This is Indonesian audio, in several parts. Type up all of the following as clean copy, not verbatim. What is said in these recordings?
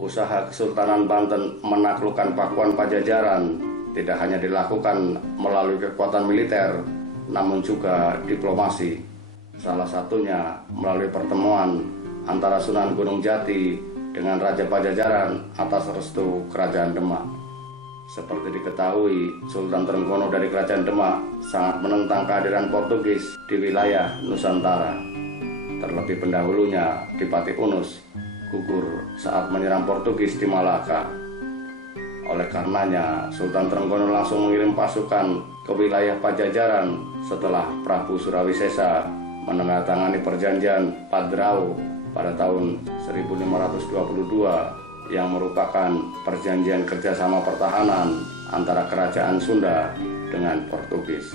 Usaha Kesultanan Banten menaklukkan Pakuan Pajajaran tidak hanya dilakukan melalui kekuatan militer, namun juga diplomasi. Salah satunya melalui pertemuan antara Sunan Gunung Jati dengan Raja Pajajaran atas restu Kerajaan Demak. Seperti diketahui, Sultan Trenggono dari Kerajaan Demak sangat menentang kehadiran Portugis di wilayah Nusantara. Terlebih pendahulunya, Adipati Unus gugur saat menyerang Portugis di Malaka. Oleh karenanya, Sultan Trenggono langsung mengirim pasukan ke wilayah Pajajaran setelah Prabu Surawisesa menandatangani perjanjian Padrau pada tahun 1522 yang merupakan perjanjian kerjasama pertahanan antara Kerajaan Sunda dengan Portugis.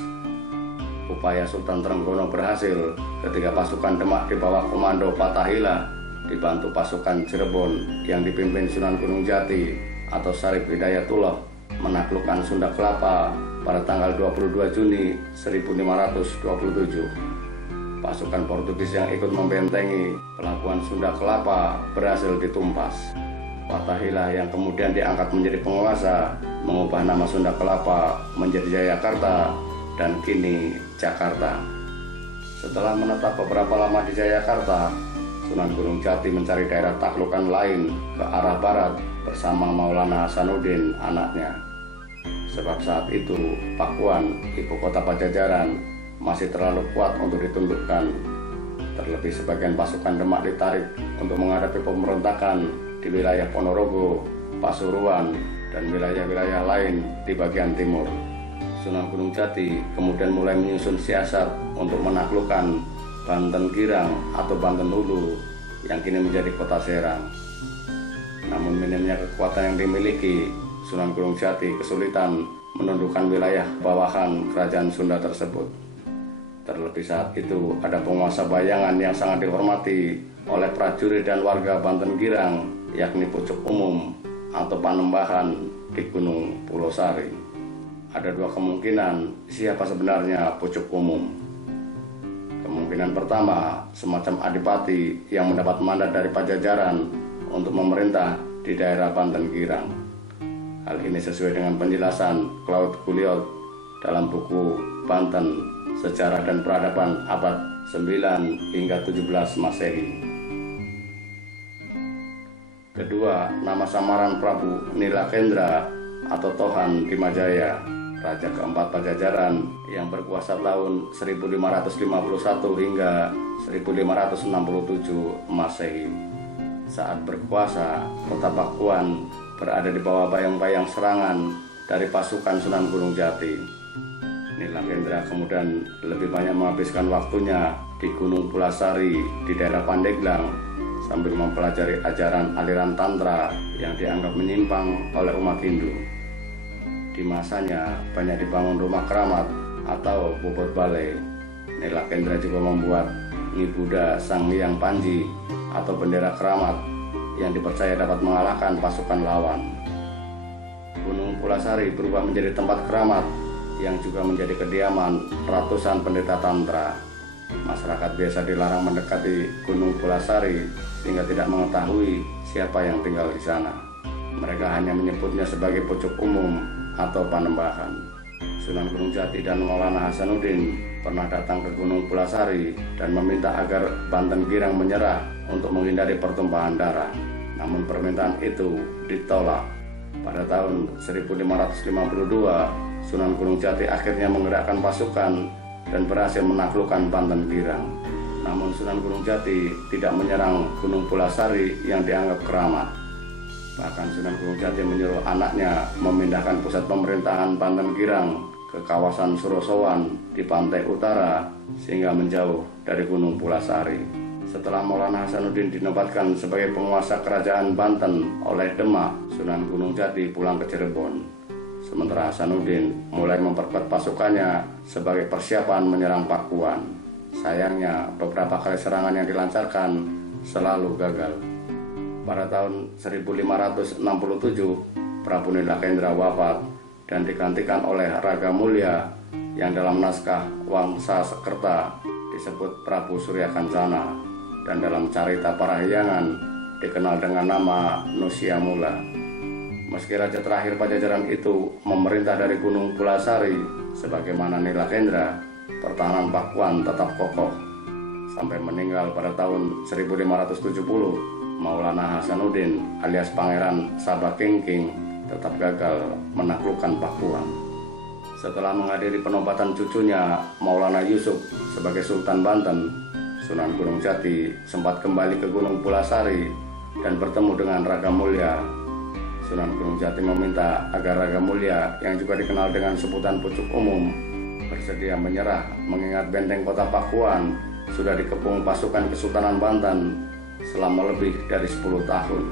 Upaya Sultan Trenggono berhasil ketika pasukan Demak di bawah komando Fathahillah dibantu pasukan Cirebon yang dipimpin Sunan Gunung Jati atau Syarif Hidayatullah menaklukkan Sunda Kelapa pada tanggal 22 Juni 1527. Pasukan Portugis yang ikut membentengi pelabuhan Sunda Kelapa berhasil ditumpas. Fathahillah yang kemudian diangkat menjadi penguasa mengubah nama Sunda Kelapa menjadi Jayakarta dan kini Jakarta. Setelah menetap beberapa lama di Jayakarta, Sunan Gunung Jati mencari daerah taklukan lain ke arah barat bersama Maulana Hasanuddin anaknya. Sebab saat itu Pakuan, ibu kota Pajajaran, masih terlalu kuat untuk ditundukkan. Terlebih sebagian pasukan Demak ditarik untuk menghadapi pemberontakan di wilayah Ponorogo, Pasuruan, dan wilayah-wilayah lain di bagian timur. Sunan Gunung Jati kemudian mulai menyusun siasat untuk menaklukkan Banten Girang atau Banten Hulu yang kini menjadi kota Serang. Namun minimnya kekuatan yang dimiliki, Sunan Gunung Jati kesulitan menundukkan wilayah bawahan kerajaan Sunda tersebut. Terlebih saat itu ada penguasa bayangan yang sangat dihormati oleh prajurit dan warga Banten Girang, yakni Pucuk Umum atau Panembahan di Gunung Pulau Sari. Ada dua kemungkinan siapa sebenarnya Pucuk Umum. Kemungkinan pertama, semacam adipati yang mendapat mandat dari Pajajaran untuk memerintah di daerah Banten Girang. Hal ini sesuai dengan penjelasan Claude Guliot dalam buku Banten, Sejarah dan Peradaban abad 9 hingga 17 Masehi. Kedua, nama samaran Prabu Nilakendra atau Tohan Dimajaya, Raja keempat Pajajaran yang berkuasa tahun 1551 hingga 1567 Masehi. Saat berkuasa, kota Pakuan berada di bawah bayang-bayang serangan dari pasukan Sunan Gunung Jati. Nilakendra kemudian lebih banyak menghabiskan waktunya di Gunung Pulasari di daerah Pandeglang sambil mempelajari ajaran aliran Tantra yang dianggap menyimpang oleh umat Hindu. Di masanya banyak dibangun rumah keramat atau bobot balai. Nilakendra juga membuat Nyi Buddha Sang Hyang Panji atau bendera keramat yang dipercaya dapat mengalahkan pasukan lawan. Gunung Pulasari berubah menjadi tempat keramat yang juga menjadi kediaman ratusan pendeta Tantra. Masyarakat biasa dilarang mendekati Gunung Pulasari sehingga tidak mengetahui siapa yang tinggal di sana. Mereka hanya menyebutnya sebagai Pucuk Umum atau Panembahan. Sunan Gunung Jati dan Maulana Hasanuddin pernah datang ke Gunung Pulasari dan meminta agar Banten Girang menyerah untuk menghindari pertumpahan darah. Namun permintaan itu ditolak. Pada tahun 1552, Sunan Gunung Jati akhirnya menggerakkan pasukan dan berhasil menaklukkan Banten Girang. Namun Sunan Gunung Jati tidak menyerang Gunung Pulasari yang dianggap keramat. Bahkan Sunan Gunung Jati menyuruh anaknya memindahkan pusat pemerintahan Banten Girang ke kawasan Surosowan di pantai utara sehingga menjauh dari Gunung Pulasari. Setelah Maulana Hasanuddin dinobatkan sebagai penguasa kerajaan Banten oleh Demak, Sunan Gunung Jati pulang ke Cirebon. Sementara Hasanuddin mulai memperkuat pasukannya sebagai persiapan menyerang Pakuan. Sayangnya beberapa kali serangan yang dilancarkan selalu gagal. Pada tahun 1567, Prabu Nilakendra wafat dan digantikan oleh Raga Mulya yang dalam naskah Wangsa Sekerta disebut Prabu Surya Kancana dan dalam Carita Parahyangan dikenal dengan nama Nusiamula. Meski raja terakhir Pajajaran itu memerintah dari Gunung Pulasari, sebagaimana Nilakendra, pertahanan Pakuan tetap kokoh. Sampai meninggal pada tahun 1570, Maulana Hasanuddin alias Pangeran Sabah Kengking tetap gagal menaklukkan Pakuan. Setelah menghadiri penobatan cucunya Maulana Yusuf sebagai Sultan Banten, Sunan Gunung Jati sempat kembali ke Gunung Pulasari dan bertemu dengan Raga Mulya. Sunan Gunung Jati meminta agar Raga Mulya, yang juga dikenal dengan sebutan Pucuk Umum, bersedia menyerah mengingat benteng kota Pakuan sudah dikepung pasukan Kesultanan Banten selama lebih dari 10 tahun.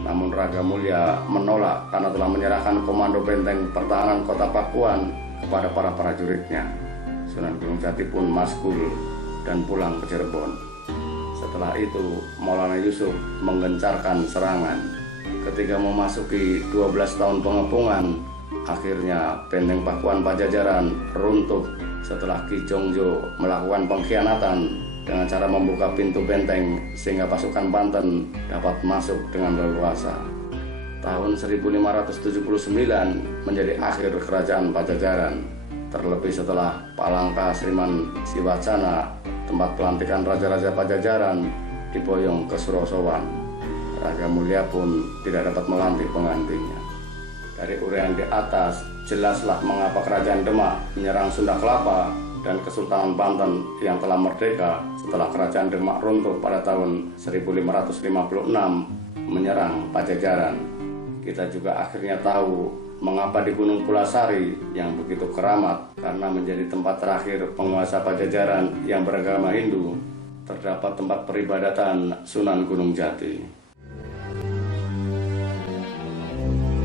Namun Raga Mulya menolak karena telah menyerahkan komando benteng pertahanan kota Pakuan kepada para prajuritnya. Sunan Gunung Jati pun maskul dan pulang ke Cirebon. Setelah itu Maulana Yusuf menggencarkan serangan. Ketika memasuki 12 tahun pengepungan, akhirnya benteng Pakuan Pajajaran runtuh setelah Ki Jongjo melakukan pengkhianatan dengan cara membuka pintu benteng sehingga pasukan Banten dapat masuk dengan leluasa. Tahun 1579 menjadi akhir kerajaan Pajajaran, terlebih setelah Palangka Sriman Siwacana, tempat pelantikan raja-raja Pajajaran, diboyong ke Surosowan. Raga Mulya pun tidak dapat melantik penggantinya. Dari uraian di atas, jelaslah mengapa Kerajaan Demak menyerang Sunda Kelapa dan Kesultanan Banten yang telah merdeka setelah Kerajaan Demak runtuh pada tahun 1556 menyerang Pajajaran. Kita juga akhirnya tahu mengapa di Gunung Pulasari yang begitu keramat karena menjadi tempat terakhir penguasa Pajajaran yang beragama Hindu, terdapat tempat peribadatan Sunan Gunung Jati.